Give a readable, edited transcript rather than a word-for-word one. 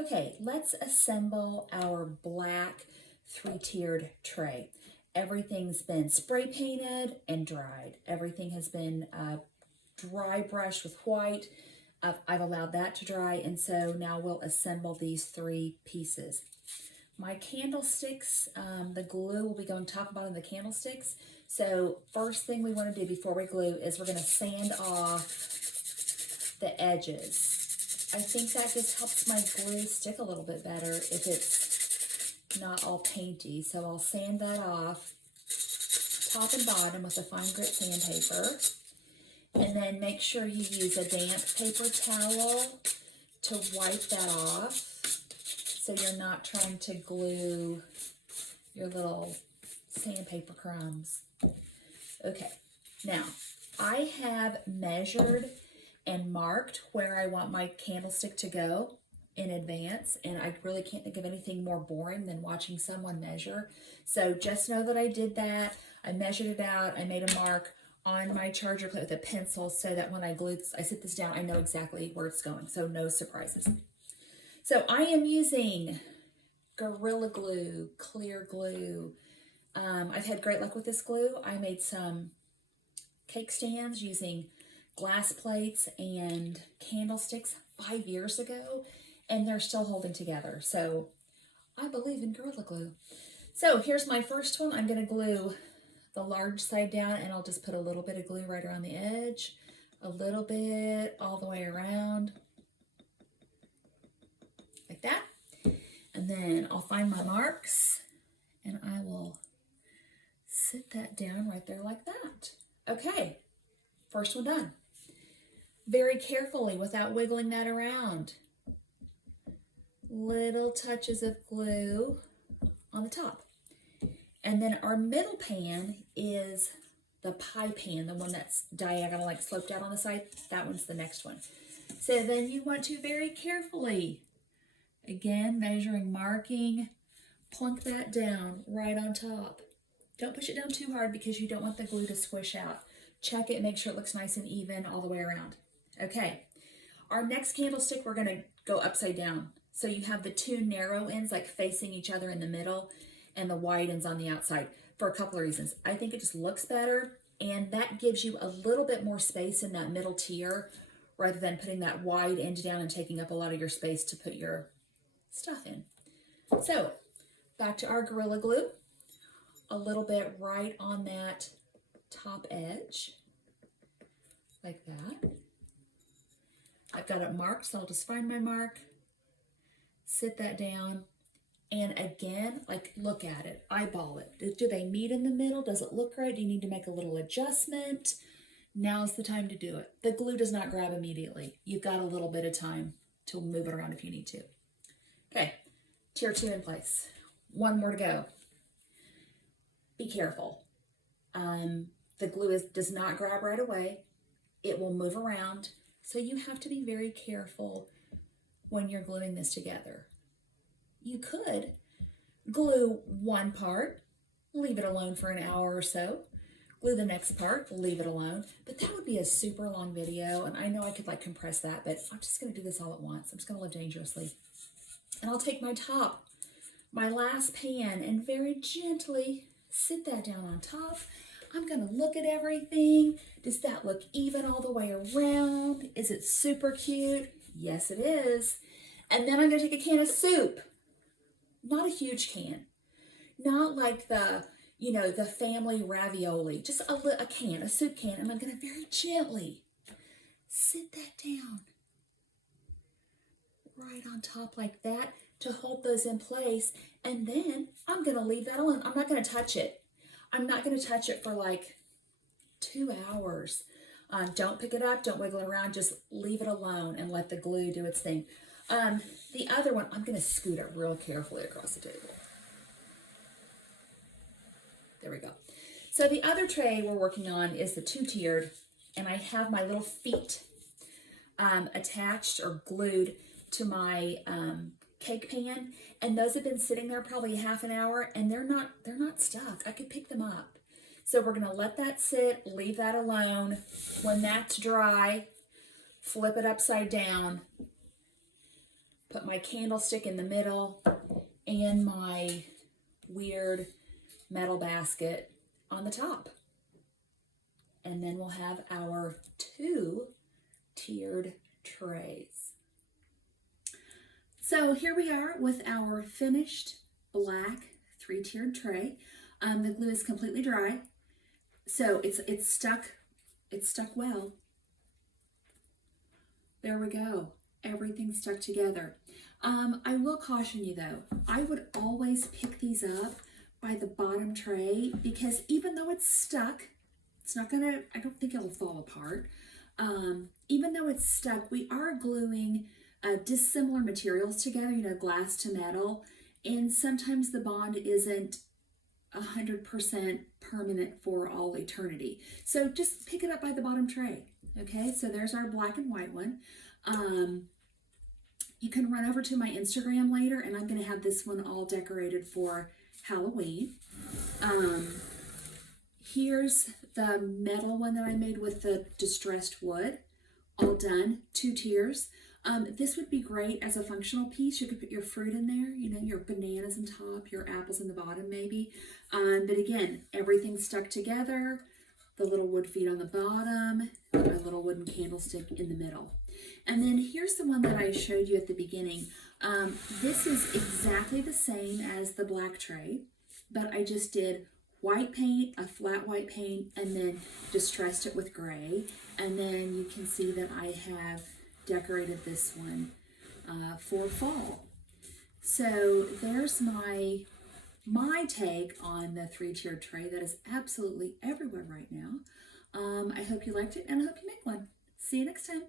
Okay, let's assemble our black three-tiered tray. Everything's been spray painted and dried. Everything has been dry brushed with white. I've allowed that to dry, and so now we'll assemble these three pieces. My candlesticks, the glue will be going top and bottom of the candlesticks. So first thing we want to do before we glue is we're going to sand off the edges. I think that just helps my glue stick a little bit better if it's not all painty. So I'll sand that off top and bottom with a fine grit sandpaper. And then make sure you use a damp paper towel to wipe that off so you're not trying to glue your little sandpaper crumbs. Okay, now I have measured and marked where I want my candlestick to go in advance, and I really can't think of anything more boring than watching someone measure. So just know that I did that. I measured it out. I made a mark on my charger plate with a pencil so that when I sit this down, I know exactly where it's going, so no surprises. So I am using Gorilla Glue, clear glue. I've had great luck with this glue. I made some cake stands using glass plates and candlesticks 5 years ago, and they're still holding together. So I believe in Gorilla Glue. So here's my first one. I'm going to glue the large side down, and I'll just put a little bit of glue right around the edge, a little bit all the way around, like that. And then I'll find my marks, and I will sit that down right there like that. Okay, first one done. Very carefully, without wiggling that around. Little touches of glue on the top. And then our middle pan is the pie pan, the one that's diagonal, like sloped out on the side. That one's the next one. So then you want to very carefully, again, measuring, marking, plunk that down right on top. Don't push it down too hard because you don't want the glue to squish out. Check it, make sure it looks nice and even all the way around. Okay, our next candlestick, we're gonna go upside down. So you have the two narrow ends like facing each other in the middle and the wide ends on the outside for a couple of reasons. I think it just looks better, and that gives you a little bit more space in that middle tier rather than putting that wide end down and taking up a lot of your space to put your stuff in. So back to our Gorilla Glue, a little bit right on that top edge, like that. I've got it marked, so I'll just find my mark, sit that down, and again, like, look at it, eyeball it. Do they meet in the middle? Does it look right? Do you need to make a little adjustment? Now's the time to do it. The glue does not grab immediately. You've got a little bit of time to move it around if you need to. Okay, tier 2 in place. One more to go. Be careful. The glue does not grab right away. It will move around. So you have to be very careful when you're gluing this together. You could glue one part, leave it alone for an hour or so, glue the next part, leave it alone, but that would be a super long video, and I know I could like compress that, but I'm just gonna do this all at once. I'm just gonna live dangerously. And I'll take my top, my last pan, and very gently sit that down on top. I'm gonna look at everything. Does that look even all the way around? Is it super cute? Yes, it is. And then I'm gonna take a can of soup. Not a huge can. Not like the, the family ravioli. Just a can, a soup can. And I'm gonna very gently sit that down right on top like that to hold those in place. And then I'm gonna leave that alone. I'm not gonna touch it. I'm not gonna touch it for like 2 hours. Don't pick it up, don't wiggle it around, just leave it alone and let the glue do its thing. The other one, I'm gonna scoot it real carefully across the table. There we go. So the other tray we're working on is the 2-tiered, and I have my little feet attached or glued to my cake pan, and those have been sitting there probably half an hour, and they're not stuck. I could pick them up. So we're gonna let that sit, leave that alone. When that's dry, flip it upside down, put my candlestick in the middle and my weird metal basket on the top. And then we'll have our 2 tiered trays. So here we are with our finished black 3-tiered tray. The glue is completely dry, so it's stuck well. There we go. Everything's stuck together. I will caution you though, I would always pick these up by the bottom tray, because even though it's stuck, it's not gonna, I don't think it'll fall apart. Even though it's stuck, we are gluing dissimilar materials together, you know, glass to metal, and sometimes the bond isn't 100% permanent for all eternity. So just pick it up by the bottom tray. Okay, so there's our black and white one. You can run over to my Instagram later, and I'm going to have this one all decorated for Halloween. Here's the metal one that I made with the distressed wood, all done, 2 tiers. This would be great as a functional piece. You could put your fruit in there, you know, your bananas on top, your apples in the bottom maybe. But again, everything's stuck together. The little wood feet on the bottom, my little wooden candlestick in the middle. And then here's the one that I showed you at the beginning. This is exactly the same as the black tray, but I just did white paint, a flat white paint, and then distressed it with gray. And then you can see that I have decorated this one for fall. So there's my take on the 3-tiered tray that is absolutely everywhere right now. I hope you liked it, and I hope you make one. See you next time.